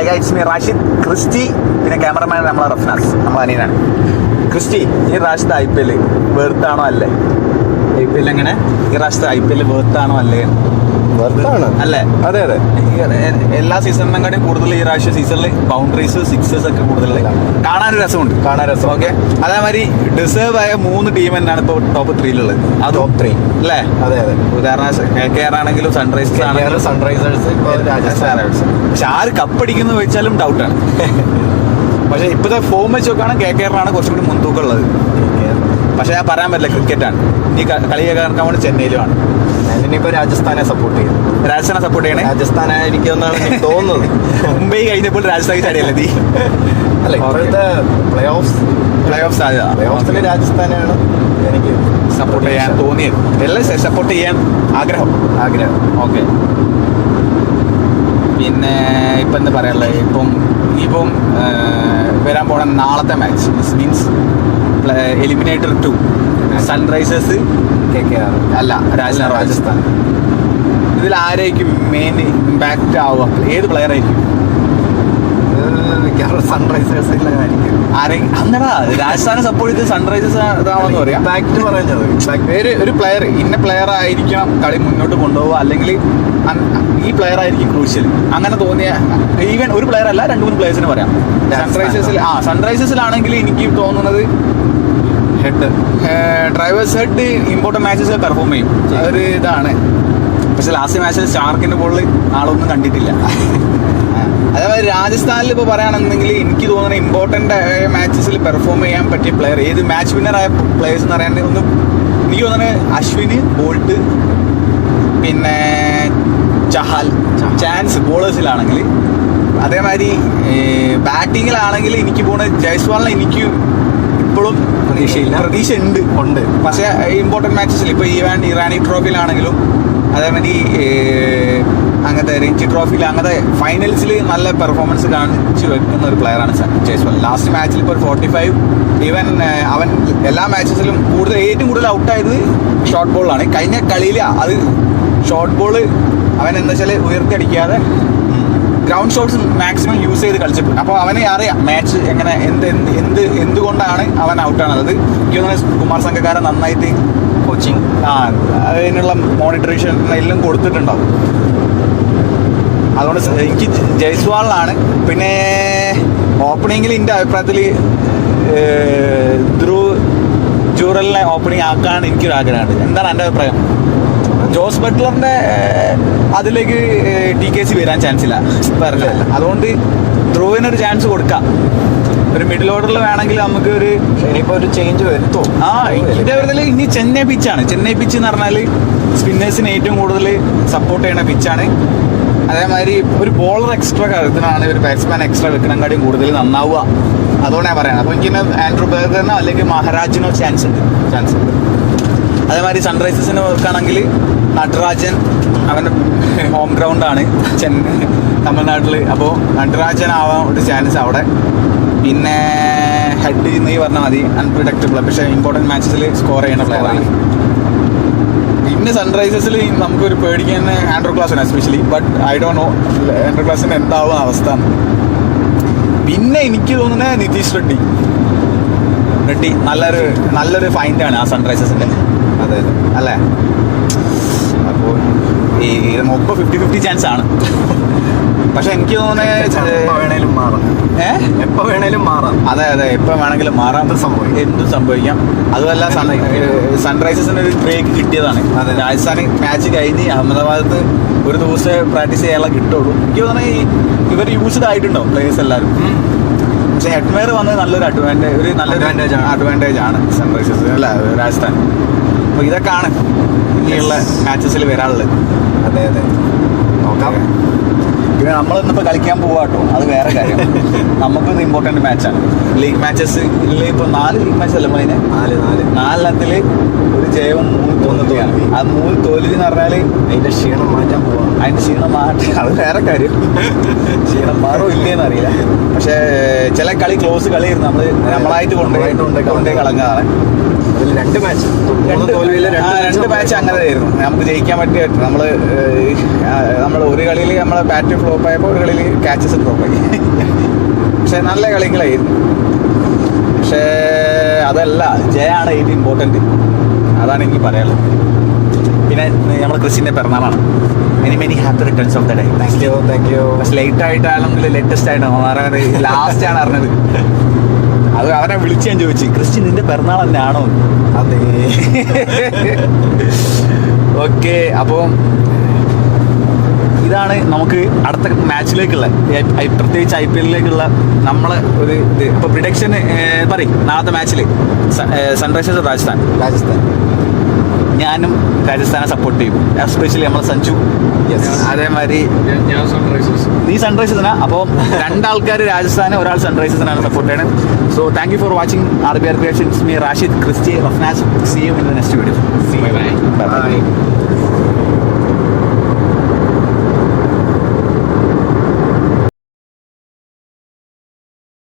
Hi guys, me Rashid. Christy, പിന്നെ cameraman നമ്മളെ റഫ്നാസ്, നമ്മളെ അനിയനാണ്. ക്രിസ്റ്റി, ഈ പ്രാവശ്യത്തെ IPL വെറുത്താണോ അല്ലേ? IPL എങ്ങനെ? ഈ പ്രാവശ്യത്തെ IPL വെറുത്താണോ അല്ലേ? അല്ലേ? അതെ അതെ. എല്ലാ സീസണിനെക്കാട്ടും കൂടുതൽ ഈ പ്രാവശ്യം സീസണിൽ ബൗണ്ടറീസ്, സിക്സേഴ്സ് ഒക്കെ കൂടുതൽ കാണാനൊരു രസമുണ്ട്. ഓക്കെ, അതേമാതിരി ഡിസേർവ് ആയ 3 ടീം തന്നെയാണ് ഇപ്പോൾ ടോപ്പ് 3യിലുള്ളത്. അത് ടോപ്പ് 3 അല്ലേ? അതെ അതെ. ഉദാഹരണം KKR ആണെങ്കിലും സൺറൈസേഴ്സ് ആണെങ്കിലും സൺറൈസേഴ്സ്, രാജസ്ഥാൻ റോയൽസ്. പക്ഷെ ആര് കപ്പടിക്കുന്നു ചോദിച്ചാലും ഡൗട്ടാണ്. പക്ഷെ ഇപ്പോഴത്തെ ഫോം വെച്ച് നോക്കുകയാണെങ്കിൽ KKR കുറച്ചും കൂടി മുൻതൂക്കം ഉള്ളത്. പക്ഷെ ഞാൻ പറയാൻ പറ്റില്ല, ക്രിക്കറ്റാണ്. ഇനി കളി കേൾക്കാൻ വേണ്ടി ചെന്നൈയിലുമാണ്. ഞാനിപ്പോ രാജസ്ഥാനെ സപ്പോർട്ട് ചെയ്യും. രാജസ്ഥാനെ സപ്പോർട്ട് ചെയ്യണേ? രാജസ്ഥാനായിരിക്കുമെന്നാണ് എനിക്ക് തോന്നുന്നത്. മുംബൈ കഴിഞ്ഞപ്പോൾ രാജസ്ഥാൻ ചാടിയല്ലേ നീ? അല്ല, ഇപ്പോഴത്തെ പ്ലേ ഓഫ് സാധ്യത രാജസ്ഥാനാണ് എനിക്ക് സപ്പോർട്ട് ചെയ്യാൻ തോന്നിയത്. എല്ലാം സപ്പോർട്ട് ചെയ്യാൻ ആഗ്രഹം. ഓക്കെ. പിന്നെ ഇപ്പം എന്താ പറയാനുള്ളത്? ഇപ്പം വരാൻ പോണ നാളത്തെ match means eliminator 2 Sunrisers KKR അല്ല രാജസ്ഥാൻ. ഇതിൽ ആരായിരിക്കും മെയിൻ ഇമ്പാക്റ്റ് ആവുക? ഏത് പ്ലെയർ ആയിരിക്കും? സൺറൈസേഴ്സിലായിരിക്കും. അന്നടാ രാജസ്ഥാനെ സപ്പോർട്ട് ചെയ്ത് സൺറൈസേഴ്സ് ഇതാണെന്ന് പറയാം. ഇമ്പാക്ട് പറഞ്ഞത് ഒരു പ്ലെയർ, ഇന്ന പ്ലെയർ ആയിരിക്കണം കളി മുന്നോട്ട് കൊണ്ടുപോകുക, അല്ലെങ്കിൽ ഈ പ്ലെയർ ആയിരിക്കും ക്രൂഷ്യൽ. അങ്ങനെ തോന്നിയ ഈവൻ ഒരു പ്ലെയർ അല്ല, 2-3 പ്ലേയേഴ്സിന് പറയാം. സൺറൈസേഴ്സിലാണെങ്കിൽ എനിക്ക് തോന്നുന്നത് ഡ്രൈവേഴ്സ് ഹെഡ് ഇമ്പോർട്ടൻറ്റ് മാച്ചസിൽ പെർഫോം ചെയ്യും. അതൊരു ഇതാണ്. പക്ഷെ ലാസ്റ്റ് മാച്ചിൽ ഷാർക്കിന്റെ ബോളിൽ ആളൊന്നും കണ്ടിട്ടില്ല. അതേമാതിരി രാജസ്ഥാനിൽ ഇപ്പോൾ പറയുകയാണെന്നുണ്ടെങ്കിൽ എനിക്ക് തോന്നുന്ന ഇമ്പോർട്ടൻ്റ് ആയ മാച്ചസിൽ പെർഫോം ചെയ്യാൻ പറ്റിയ പ്ലെയർ, ഏത് മാച്ച് വിന്നറായ പ്ലെയേഴ്സ് എന്ന് പറയാണ്ട് ഒന്ന് എനിക്ക് തോന്നുന്നത് അശ്വിന്, ബോൾട്ട്, പിന്നെ ചഹാൽ, ചാൻസ് ബോളേഴ്സിലാണെങ്കിൽ. അതേമാതിരി ബാറ്റിങ്ങിലാണെങ്കിൽ എനിക്ക് പോകുന്നത് ജയ്സ്വാളിനെ എനിക്ക് ഇപ്പോഴും പ്രതീക്ഷ ഉണ്ട്. പക്ഷേ ഇമ്പോർട്ടൻറ്റ് മാച്ചസിൽ ഇപ്പോൾ ഇറാനി ട്രോഫിയിലാണെങ്കിലും അതേമാതിരി അങ്ങനത്തെ രഞ്ജി ട്രോഫിയിൽ അങ്ങനത്തെ ഫൈനൽസിൽ നല്ല പെർഫോമൻസ് കാണിച്ചു വെക്കുന്ന ഒരു പ്ലെയറാണ് ജയ്സ്വാൾ. ലാസ്റ്റ് മാച്ചിൽ ഇപ്പോൾ ഒരു 45, ഈവൻ അവൻ എല്ലാ മാച്ചസിലും ഏറ്റവും കൂടുതൽ ഔട്ടായത് ഷോർട്ട് ബോളിലാണ്. കഴിഞ്ഞ കളിയിൽ അത് ഷോർട്ട് ബോള് അവൻ എന്താ വെച്ചാൽ ഉയർത്തി അടിക്കാതെ ഗ്രൗണ്ട് ഷോട്ട്സ് മാക്സിമം യൂസ് ചെയ്ത് കളിച്ചിട്ടുണ്ട്. അപ്പോൾ അവനെ അറിയാം മാച്ച് എങ്ങനെ എന്തുകൊണ്ടാണ് അവൻ ഔട്ടാണത്. എനിക്ക് തോന്നുന്നത് കുമാർ സംഘക്കാരൻ നന്നായിട്ട് കോച്ചിങ് അതിനുള്ള മോണിറ്ററേഷൻ എല്ലാം കൊടുത്തിട്ടുണ്ടാവും. അതുകൊണ്ട് എനിക്ക് ജയ്സ്വാളിലാണ്. പിന്നെ ഓപ്പണിങ്ങിൽ എൻ്റെ അഭിപ്രായത്തിൽ ധ്രുവ് ജൂറലിനെ ഓപ്പണിങ് ആക്കാൻ എനിക്കൊരു ആഗ്രഹമുണ്ട്. എന്താണ് എൻ്റെ അഭിപ്രായം? ജോസ് ബട്ട്ലറിൻ്റെ അതിലേക്ക് TKC വരാൻ ചാൻസ് ഇല്ല, പറഞ്ഞില്ല. അതുകൊണ്ട് ധ്രുവിനൊരു ചാൻസ് കൊടുക്കാം. ഒരു മിഡിൽ ഓർഡറിൽ വേണമെങ്കിൽ നമുക്ക് ഇനിയിപ്പോൾ ഒരു ചേഞ്ച് വരുത്തോ? ഇതിൻ്റെ കാര്യത്തിൽ ഇനി ചെന്നൈ പിച്ചാണ്. ചെന്നൈ പിച്ച് എന്ന് പറഞ്ഞാൽ സ്പിന്നേഴ്സിന് ഏറ്റവും കൂടുതൽ സപ്പോർട്ട് ചെയ്യുന്ന പിച്ചാണ്. അതേമാതിരി ഒരു ബോളർ എക്സ്ട്രാ കരുത്തിനാണ് ഒരു ബാറ്റ്സ്മാൻ എക്സ്ട്രാ വെക്കണേക്കാളും കൂടുതൽ നന്നാവുക. അതുകൊണ്ട് ഞാൻ പറയുന്നത്. അപ്പോൾ എനിക്ക് ആൻഡ്രൂ ബർഗറിനോ അല്ലെങ്കിൽ മഹാരാജിനോ ചാൻസ് ഉണ്ട്. അതേമാതിരി സൺറൈസേഴ്സിന് വെക്കുകയാണെങ്കിൽ നടരാജൻ, അവൻ്റെ ഹോം ഗ്രൗണ്ടാണ് തമിഴ്നാട്ടിൽ. അപ്പോൾ നടരാജൻ ആവാൻ ഒരു ചാൻസ് അവിടെ. പിന്നെ ഹെഡ് നീ പറഞ്ഞാൽ മതി, അൺപ്രിഡിക്റ്റബിൾ പക്ഷേ ഇമ്പോർട്ടൻറ്റ് മാച്ചസിൽ സ്കോർ ചെയ്യുന്ന പ്ലെയറാണ്. പിന്നെ സൺറൈസേഴ്സിൽ നമുക്കൊരു പേടിക്കാൻ ആൻഡ്രൂ ക്ലാസിന് especially, but I don't know Andrew ക്ലാസിന് എന്താവും അവസ്ഥ. പിന്നെ എനിക്ക് തോന്നുന്നത് നിതീഷ് റെഡ്ഡി നല്ലൊരു ഫൈൻഡാണ് ആ സൺറൈസേഴ്സിൻ്റെ. അതെ അല്ലേ? അപ്പോൾ ഈ 50-50 ചാൻസ് ആണ്. പക്ഷെ എനിക്ക് തോന്നുന്നത് എപ്പോൾ വേണേലും മാറാം. അതെ എപ്പോൾ വേണമെങ്കിലും മാറാം. എന്തും സംഭവിക്കാം. അതുമല്ല സൺറൈസേഴ്സിന് ഒരു ബ്രേക്ക് കിട്ടിയതാണ്. രാജസ്ഥാൻ മാച്ച് കഴിഞ്ഞ് അഹമ്മദാബാദത്ത് ഒരു ദിവസം പ്രാക്ടീസ് ചെയ്യാനുള്ള കിട്ടുള്ളൂ. എനിക്ക് തോന്നുന്നത് ഇവർ യൂസ്ഡ് ആയിട്ടുണ്ടോ പ്ലേയേഴ്സ് എല്ലാവരും. പക്ഷെ ഹെഡ്മേർ വന്നത് നല്ലൊരു അഡ്വാൻറ്റേജ് ആണ് സൺറൈസേഴ്സ് അല്ല രാജസ്ഥാൻ. അപ്പോൾ ഇതൊക്കെയാണ് ഇനിയുള്ള മാച്ചസിൽ വരാനുള്ളത്. അതെ നോക്കാം. പിന്നെ നമ്മളിന്നിപ്പോൾ കളിക്കാൻ പോവാട്ടോ, അത് വേറെ കാര്യം. നമുക്കിത് ഇമ്പോർട്ടൻറ്റ് മാച്ചാണ്. ലീഗ് മാച്ചസ് ഇപ്പോൾ 4 ലീഗ് മാച്ച് അല്ല അതിന് 4 4-4 ഒരു ജയവും 3 തോൽവിയാണ്. ആ 3 തോൽവി എന്ന് പറഞ്ഞാൽ അതിന്റെ ക്ഷീണം മാറ്റാൻ പോവാ. അതിന്റെ ക്ഷീണം മാറ്റി അത് വേറെ കാര്യം. ക്ഷീണം മാറോ ഇല്ലേന്ന് അറിയില്ല. പക്ഷേ ചില കളി ക്ലോസ് കളിയായിരുന്നു. നമ്മളായിട്ട് കൊണ്ടുപോയി കളഞ്ഞതാണ്. അതിൽ 2 മാച്ച്, 3 തോൽവിയിൽ 2 മാച്ച് അങ്ങനെ ആയിരുന്നു. നമുക്ക് ജയിക്കാൻ പറ്റിയ നമ്മൾ ഒരു കളിയിൽ നമ്മളെ ബാറ്റ് ഫ്ലോപ്പ് ആയപ്പോൾ ഒരു കളിയിൽ ക്യാച്ചസ് ഡ്രോപ്പ് ആയി. പക്ഷെ നല്ല കളികളായിരുന്നു. പക്ഷേ അതല്ല, ജയാണ് ഏറ്റവും ഇമ്പോർട്ടൻറ്റ്. അതാണ് എനിക്ക് പറയാനുള്ളത്. പിന്നെ നമ്മുടെ ക്രിസ്റ്റിൻ്റെ പിറന്നാളാണ്. Many happy returns of the day. Thank you. പക്ഷെ ലേറ്റ് ആയിട്ടാണെങ്കിൽ ലേറ്റസ്റ്റ് ആയിട്ടാണ് ലാസ്റ്റ് ആണ് അറിഞ്ഞത്. അത് അവനെ വിളിച്ച് ഞാൻ ചോദിച്ചു, ക്രിസ്ത്യൻ നിന്റെ പിറന്നാൾ തന്നെയാണോ? അതെ. ഓക്കെ, അപ്പോൾ ഇതാണ് നമുക്ക് അടുത്ത മാച്ചിലേക്കുള്ള, പ്രത്യേകിച്ച് IPL-ലേക്കുള്ള നമ്മളെ ഒരു ഇത്. ഇപ്പോൾ പ്രിഡിക്ഷൻ പറയും നാളത്തെ മാച്ചിൽ സൺറൈസേഴ്സ് രാജസ്ഥാൻ. ഞാനും രാജസ്ഥാനെ സപ്പോർട്ട് ചെയ്യും, എസ്പെഷ്യലി നമ്മളെ സഞ്ജു. അതേമാതിരി നീ സൺറൈസേഴ്സിനാ. അപ്പോൾ 2 ആൾക്കാർ രാജസ്ഥാന്, ഒരാൾ സൺറൈസേഴ്സിനാണ് സപ്പോർട്ട് ചെയ്യണം. So thank you for watching RBR Creations. Me Rashid, Christy, Rafnas. See you in the next video. Bye.